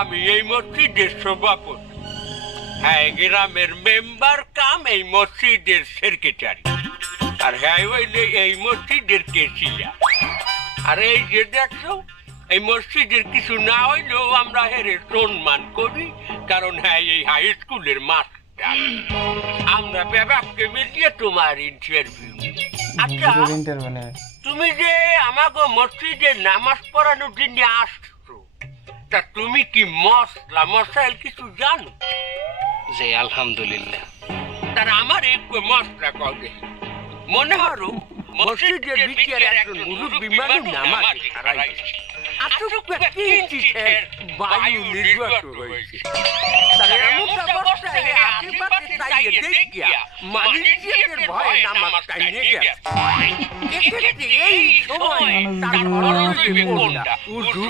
আমি এই মসজিদের সভাপতি, হ্যাঁ গ্রামের মেম্বার কাম এই মসজিদের সেক্রেটারি, আর হ্যাঁ হইলে এই মসজিদের কেসিয়া। আর এই যে দেখছো, এই মসজিদের কিছু না হইলেও আমরা হেরে সম্মান করি, কারণ হ্যাঁ এই হাই স্কুলের মাস্টার। আমরা বিভাগকে মিলিয়ে তোমার ইন্টারভিউ। আচ্ছা, তুমি যে আমাকে মসজিদে নামাজ পড়ানোর জন্য আসছো, তা তুমি কি মশলা মশাইল কিছু জানো? জি আলহামদুলিল্লাহ। তার আমার এই মশলা কবে মনে হলো মসজিদের ভিতরে একজন মুরব্বী মানুষ নামাজ হারাইছে। বায়ু নির্গত হয়েছে। তার এমন অবস্থায় আশীর্বাদে তাইয়ে দেখিয়া মানুষের ভয়ে নামাজ টাইনে গেছে। এক্ষেত্রে এই সময় তার মরণ হইবে কোনটা? উজু